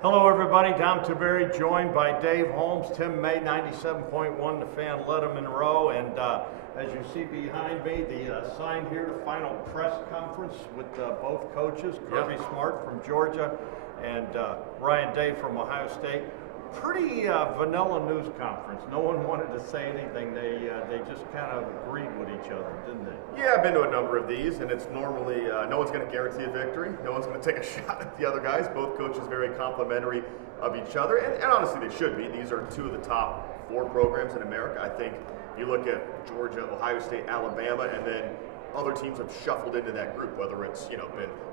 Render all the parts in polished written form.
Hello, everybody. Tom Tiberi, joined by Dave Holmes, Tim May, 97.1, the fan, let him in row. And as you see behind me, the sign here, the final press conference with both coaches, Kirby Smart from Georgia and Ryan Day from Ohio State. Pretty vanilla news conference. No one wanted to say anything. They just kind of agreed with each other, didn't they? Yeah, I've been to a number of these, and it's normally no one's going to guarantee a victory. No one's going to take a shot at the other guys. Both coaches very complimentary of each other, and honestly, they should be. These are two of the top 4 programs in America. I think you look at Georgia, Ohio State, Alabama, and then other teams have shuffled into that group. Whether it's been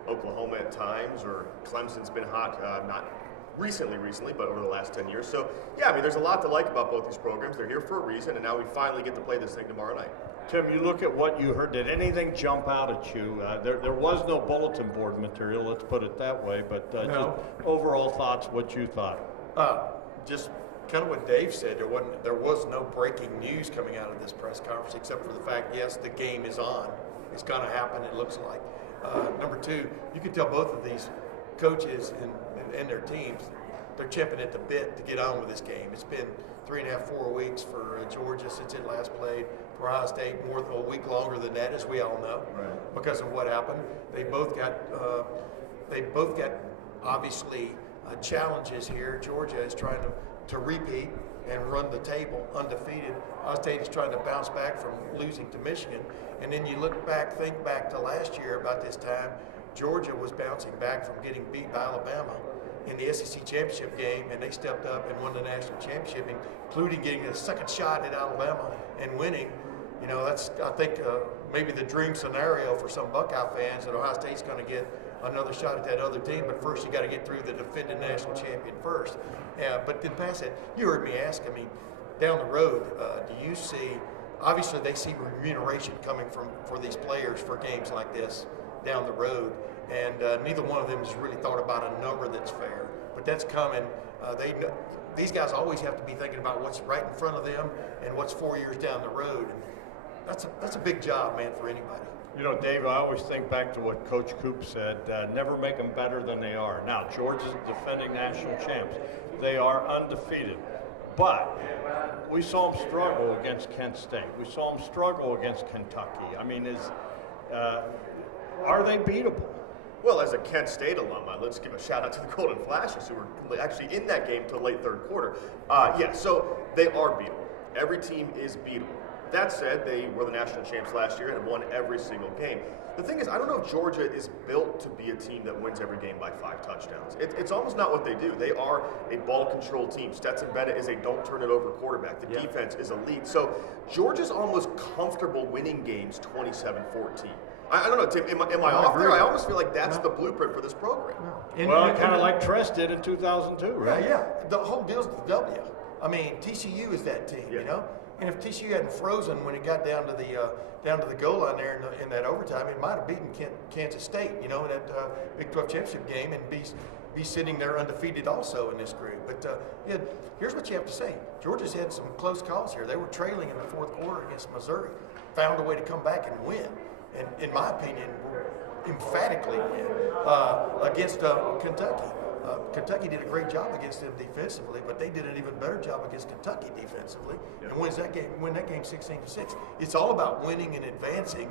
Oklahoma at times or Clemson's been hot, not recently, but over the last 10 years. So, yeah, I mean, there's a lot to like about both these programs. They're here for a reason, and now we finally get to play this thing tomorrow night. Tim, you look at what you heard. Did anything jump out at you? There was no bulletin board material, let's put it that way, but No. just overall thoughts, what you thought. Just kind of what Dave said, there was no breaking news coming out of this press conference except for the fact, yes, the game is on. It's going to happen, it looks like. Number 2, you can tell both of these coaches and their teams, they're chipping at the bit to get on with this game. It's been 3.5, 4 weeks for Georgia since it last played. For Ohio State, a week longer than that, as we all know, because of what happened. They both got obviously challenges here. Georgia is trying to repeat and run the table undefeated. Ohio State is trying to bounce back from losing to Michigan. And then you think back to last year about this time, Georgia was bouncing back from getting beat by Alabama in the SEC championship game, and they stepped up and won the national championship, including getting a second shot at Alabama and winning. That's, I think, maybe the dream scenario for some Buckeye fans, that Ohio State's going to get another shot at that other team, but first you got to get through the defending national champion first. But then past that, you heard me ask, down the road, do you see, obviously they see remuneration coming for these players for games like this down the road, and neither one of them has really thought about a number that's fair, but that's coming. These guys always have to be thinking about what's right in front of them and what's 4 years down the road. And that's a big job, man, for anybody. Dave, I always think back to what Coach Coop said, never make them better than they are. Now, Georgia's defending national champs. They are undefeated. But we saw them struggle against Kent State. We saw them struggle against Kentucky. Are they beatable? Well, as a Kent State alumni, let's give a shout out to the Golden Flashes, who were actually in that game till late third quarter. So they are beatable. Every team is beatable. That said, they were the national champs last year and have won every single game. The thing is, I don't know if Georgia is built to be a team that wins every game by 5 touchdowns. It's almost not what they do. They are a ball control team. Stetson Bennett is a don't turn it over quarterback. The defense is elite. So Georgia's almost comfortable winning games 27-14. I don't know, Tim, am I off there? I almost feel like that's the blueprint for this program. Kind of like Tress did in 2002, right? Yeah. The whole deal's the W. TCU is that team, And if TCU hadn't frozen when it got down to the goal line there in that overtime, it might have beaten Kansas State, in that Big 12 championship game, and be sitting there undefeated also in this group. But here's what you have to say: Georgia's had some close calls here. They were trailing in the fourth quarter against Missouri, found a way to come back and win, and in my opinion, emphatically win against Kentucky. Kentucky did a great job against them defensively, but they did an even better job against Kentucky defensively, and win that game 16-6. It's all about winning and advancing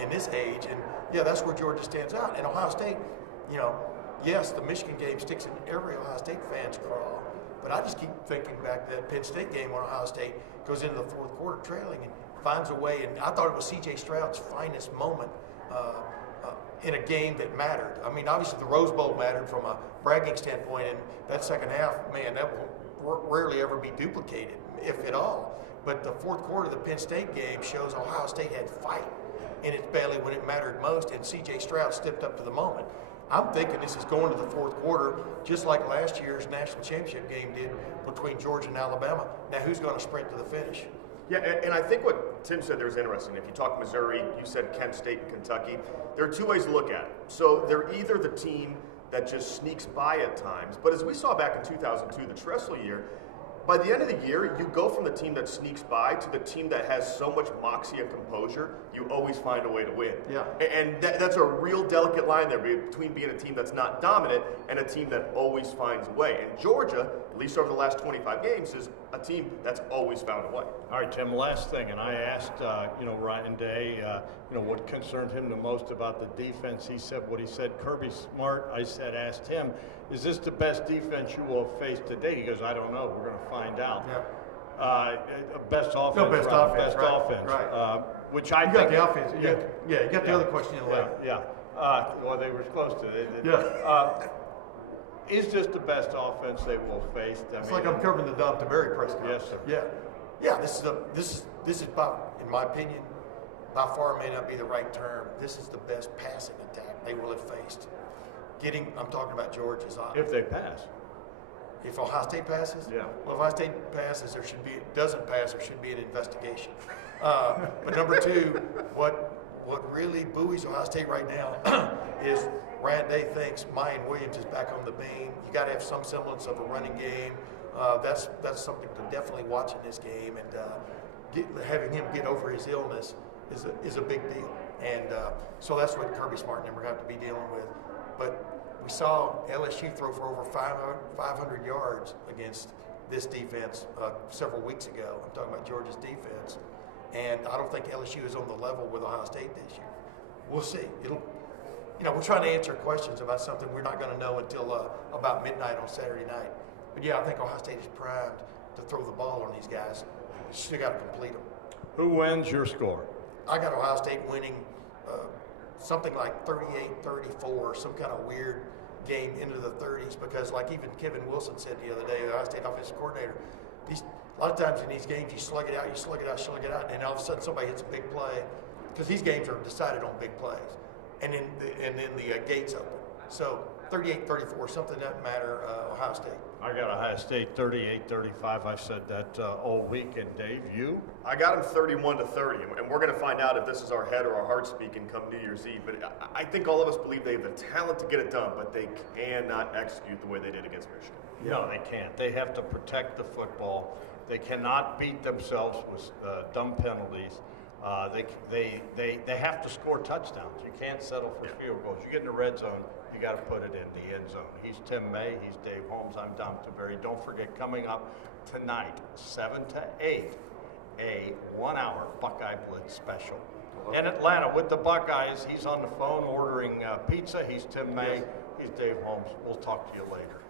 in this age, and that's where Georgia stands out. And Ohio State, yes, the Michigan game sticks in every Ohio State fan's craw, but I just keep thinking back to that Penn State game when Ohio State goes into the fourth quarter trailing and finds a way, and I thought it was C.J. Stroud's finest moment in a game that mattered. Obviously the Rose Bowl mattered from a bragging standpoint, and that second half, man, that will rarely ever be duplicated, if at all. But the fourth quarter of the Penn State game shows Ohio State had fight in its belly when it mattered most, and C.J. Stroud stepped up to the moment. I'm thinking this is going to the fourth quarter, just like last year's national championship game did between Georgia and Alabama. Now, who's going to sprint to the finish? Yeah, and I think what Tim said there is interesting. If you talk Missouri, you said Kent State and Kentucky. There are 2 ways to look at it. So they're either the team that just sneaks by at times, but as we saw back in 2002, the Tressel year, by the end of the year, you go from the team that sneaks by to the team that has so much moxie and composure, you always find a way to win. Yeah. And that's a real delicate line there between being a team that's not dominant and a team that always finds a way. And Georgia, at least over the last 25 games, is a team that's always found a way. All right, Tim, last thing, and I asked, Ryan Day, what concerned him the most about the defense. He said what he said. Kirby Smart, asked him, is this the best defense you will have faced today? He goes, I don't know. We're going to find out. Yeah. Best offense. No, best offense. Best right. offense. Right. Which I You think. got the offense. You got the other question in the way. Yeah. Well, they were supposed to. Is this the best offense they will face? It's like I'm covering the Don Tiberi press conference. Yes, sir. Yeah. This is about, in my opinion, by far may not be the right term. This is the best passing attack they will have faced. I'm talking about Georgia's. If they pass. If Ohio State passes? Yeah. Well, if Ohio State passes, doesn't pass, there should be an investigation. But number two, what really buoys Ohio State right now is Ryan Day thinks Mayan Williams is back on the beam. You got to have some semblance of a running game. That's something to definitely watch in this game, and having him get over his illness is a big deal. And so that's what Kirby Smart and them are going to have to be dealing with. But we saw LSU throw for over 500 yards against this defense several weeks ago. I'm talking about Georgia's defense. And I don't think LSU is on the level with Ohio State this year. We'll see. We're trying to answer questions about something we're not going to know until about midnight on Saturday night. But yeah, I think Ohio State is primed to throw the ball on these guys. Still got to complete them. Who wins your score? I got Ohio State winning something like 38-34, some kind of weird game into the 30s, because like even Kevin Wilson said the other day, the Ohio State offensive coordinator, a lot of times in these games you slug it out, and all of a sudden somebody hits a big play, because these games are decided on big plays, and then the gates open. So 38-34, something doesn't matter, Ohio State. I got Ohio State 38-35. I've said that all week. And Dave, you? I got them 31-30, and we're going to find out if this is our head or our heart speaking come New Year's Eve. But I think all of us believe they have the talent to get it done, but they cannot execute the way they did against Michigan. No, they can't. They have to protect the football. They cannot beat themselves with dumb penalties. They have to score touchdowns. You can't settle for field goals. You get in the red zone, you got to put it in the end zone. He's Tim May. He's Dave Holmes. I'm Don Tiberi. Don't forget, coming up tonight, 7 to 8, a 1-hour Buckeye Blitz special. In Atlanta with the Buckeyes, he's on the phone ordering pizza. He's Tim May. He's Dave Holmes. We'll talk to you later.